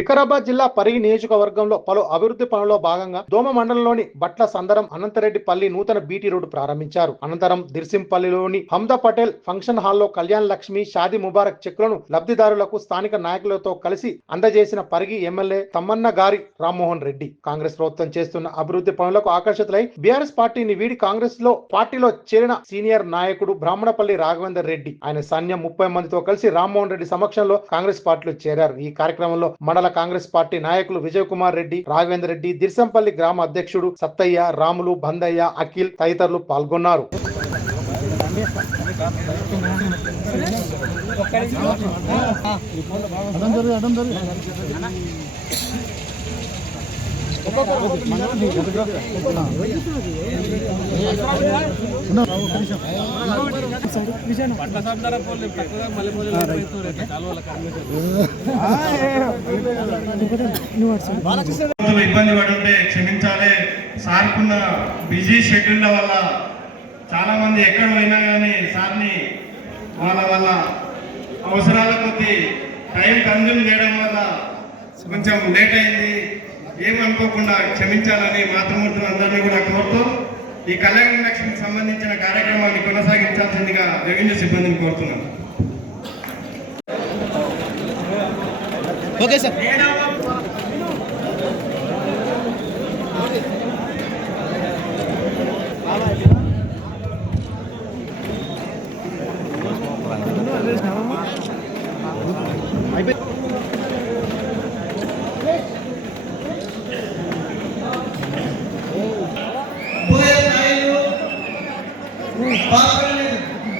వికారాబాద్ జిల్లా పరిగి నియోజకవర్గంలో పలు అభివృద్ధి పనుల్లో భాగంగా దోమ మండలంలోని బట్ల సందరం అనంతరెడ్డిపల్లి నూతన బీటీ రోడ్డు ప్రారంభించారు. అనంతరం దిర్సింపల్లిలోని హందా పటేల్ ఫంక్షన్ హాల్లో కళ్యాణ్ లక్ష్మి షాదీ ముబారక్ చెక్కులను లబ్ధిదారులకు స్థానిక నాయకులతో కలిసి అందజేసిన పరిగి ఎమ్మెల్యే తమ్మన్న గారి రామ్మోహన్ రెడ్డి కాంగ్రెస్ ప్రభుత్వం చేస్తున్న అభివృద్ధి పనులకు ఆకర్షితులై బీఆర్ఎస్ పార్టీని వీడి కాంగ్రెస్ పార్టీలో చేరిన సీనియర్ నాయకుడు బ్రాహ్మణపల్లి రాఘవేందర్ రెడ్డి ఆయన సైన్యం 30 మందితో కలిసి రామ్మోహన్ రెడ్డి సమక్షంలో కాంగ్రెస్ పార్టీలో చేరారు. ఈ కార్యక్రమంలో మండల కాంగ్రెస్ పార్టీ నాయకులు విజయ్ కుమార్ రెడ్డి, రాఘవేందర్ రెడ్డి, దిర్సంపల్లి గ్రామ అధ్యక్షుడు సత్తయ్య, రాములు, బందయ్య, అఖిల్ తదితరులు పాల్గొన్నారు. ఇబ్బంది పడుంటే క్షమించాలి. సార్కున్న బిజీ షెడ్యూల్ వల్ల చాలా మంది ఎక్కడ పోయినా కానీ సార్ని వాళ్ళ అవసరాల కొద్ది టైం కన్జ్యూమ్ చేయడం వల్ల కొంచెం లేట్ అయింది. ఏమనుకోకుండా క్షమించాలని మాతృమూర్తులు అందరినీ కూడా కోరుతూ ఈ కళ్యాణ లక్ష్మికి సంబంధించిన కార్యక్రమాన్ని కొనసాగించాల్సిందిగా రెవెన్యూ సిబ్బందిని కోరుతున్నాను. Okay sir.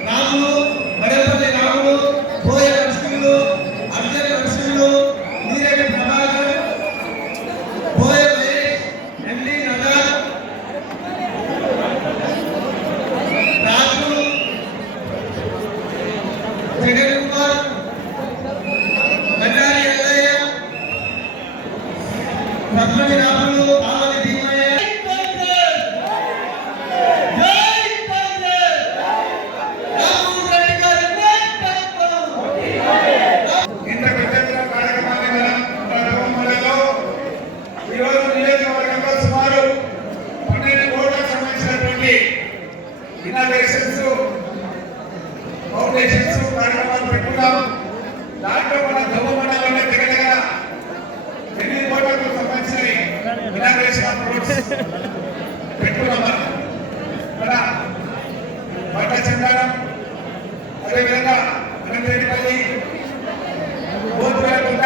Ramulu, Vadapalli Ramulu, Poya Lakshmanulu, Arjuna Lakshmanulu, Neereddy Prabhakar, Poya Mahesh, MD Nagar, Raju, Jagan Kumar, Bandari Yellaiah, Padmani Ramulu, Pavani Bheemaiah. Foundations కార్యక్రమాలు పెట్టుకున్నాం. దాంట్లో మన దొంగ మండలంలో దగ్గర 8 కోట్లకు సంబంధించి ఇనాగ్రేషన్ రోడ్స్ పెట్టుకున్నాం. మన బట్ట చందానం, అదేవిధంగా అనంతరెడ్డిపల్లి, బోధులకుంట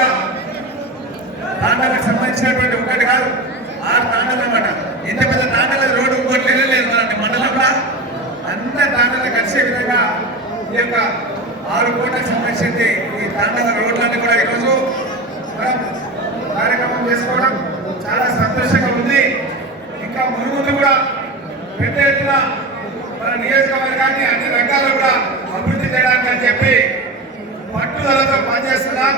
తాండలకు సంబంధించినటువంటి ఒకటి కాదు 6 తాండలు అన్నమాట. ఇంత పెద్ద తాండల రోడ్డు ఇంకోటి లేదు మనకి మండలంలో. అంత తాండలు కలిసే విధంగా ఈ యొక్క 6 కోట్లకు సంబంధించి ఈ తాండల రోడ్లన్నీ కూడా ఈరోజు మనం కార్యక్రమం చేసుకోవడం చాలా సంతోషంగా ఉంది. ఇంకా ముందు కూడా పెద్ద ఎత్తున మన నియోజకవర్గాన్ని అన్ని రంగాల్లో కూడా అభివృద్ధి చేయడానికి అని చెప్పి పట్టుదలతో పనిచేస్తున్నాం.